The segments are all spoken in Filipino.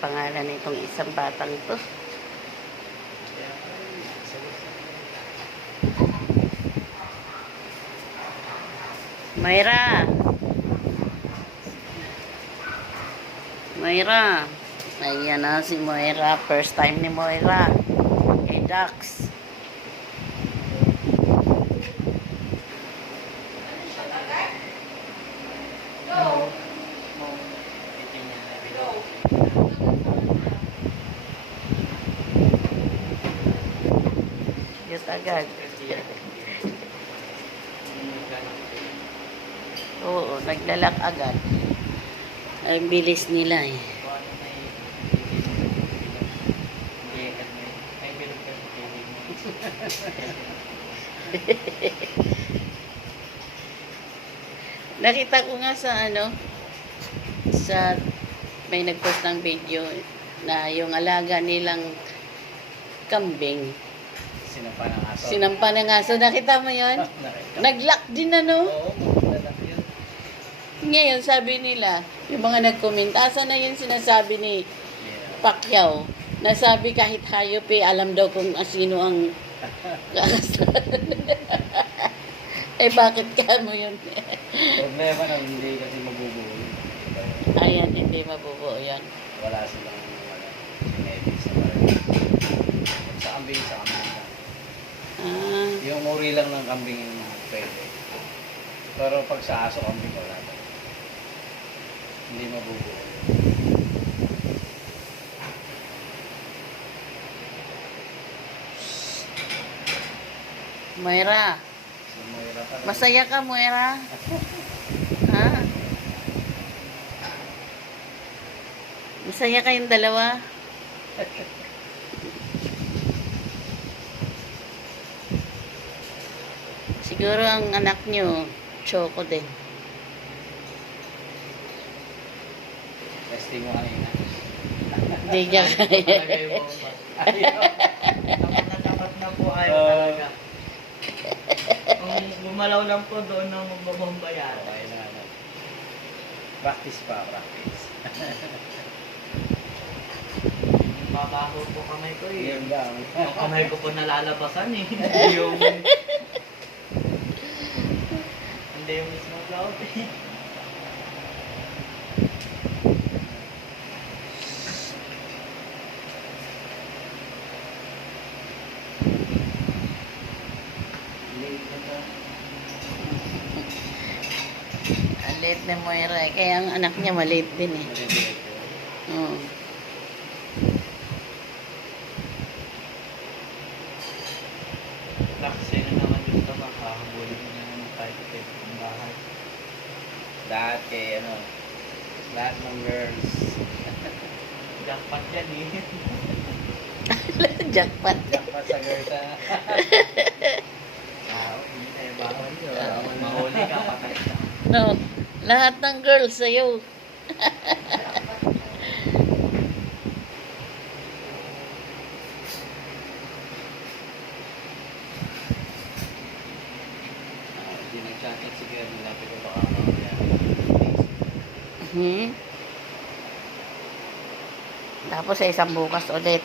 pangalan nitong isang batang to? Moira. Moira. Ayan na si Moira. First time ni Moira. Kay Dax. Cute agad. Oo, naglalak agad. Ang bilis nila eh. Nakita ko nga sa may nagpost ng video na yung alaga nilang kambing sinampa ng aso. Nakita mo yun? Nag-lock din Oo, nag-lock yun. Ngayon sabi nila, yung mga nag-comment, asa na yung sinasabi ni Pacquiao, nasabi kahit hayop alam daw kung sino ang eh bakit ka mo yun? Problema na hindi kasi mabubuo yun. Ayan, hindi mabubuo yan. Wala silang genetics sa market. Sa kambing lang. Yung uri lang ng kambing yung pwede. Pero pag sa aso, kambing wala. Hindi mabubuo. Moira. Si Moira pa rin. Masaya ka, Moira? Ha? Masaya kayong dalawa? Siguro ang anak nyo, Choco din. Testing mo kanina. Hindi niya kaya. Dapat na po ayaw talaga. Kung bumalaw lang po doon na magbabomba yan. Okay na. Practice pa, practice. Babaho po kamay ko eh. Yun lang. Yung kamay ko po nalalabasan eh. Hindi yung mismo cloud eh. Ang late ni Moira eh. Kaya ang anak niya maliit din eh. Oo. Kasi na naman yung ito makakabulin na naman tayo sa ng bahay. Lahat kay lahat ng girls. Jackpot yan eh. Jackpot. Jackpot sa girls ha. Bawal yun. Mahuli ka patay ka. No, lahat ng girls sa'yo. Hindi nag-jacket si girl. Nilapit ko baka mamaya. Tapos sa isang bukas ulit.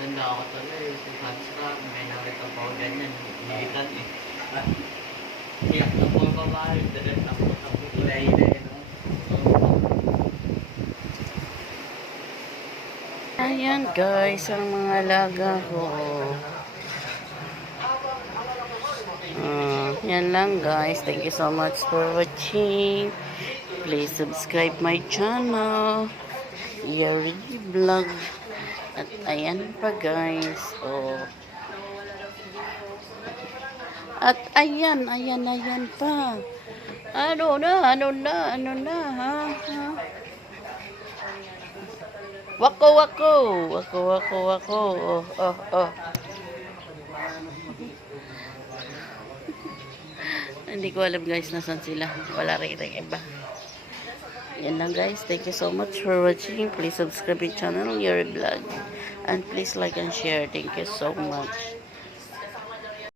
Ganda ako talaga eh. Si Hatska, may nakita pa ako ganyan. Iitan eh. Iyak na po ang babae. Dalag na po. Hila-hila yun. Ayan guys, ang mga alaga ko. Yan lang guys. Thank you so much for watching. Please subscribe my channel. Yuri Vlog. At ayan pa guys. Oh. At ayan pa. Ano na, ha? Wako. Oh. Hindi ko alam guys nasan sila. Wala rin iba. Yan lang guys. Thank you so much for watching. Please subscribe my channel, Yuri Vlog. And please like and share. Thank you so much.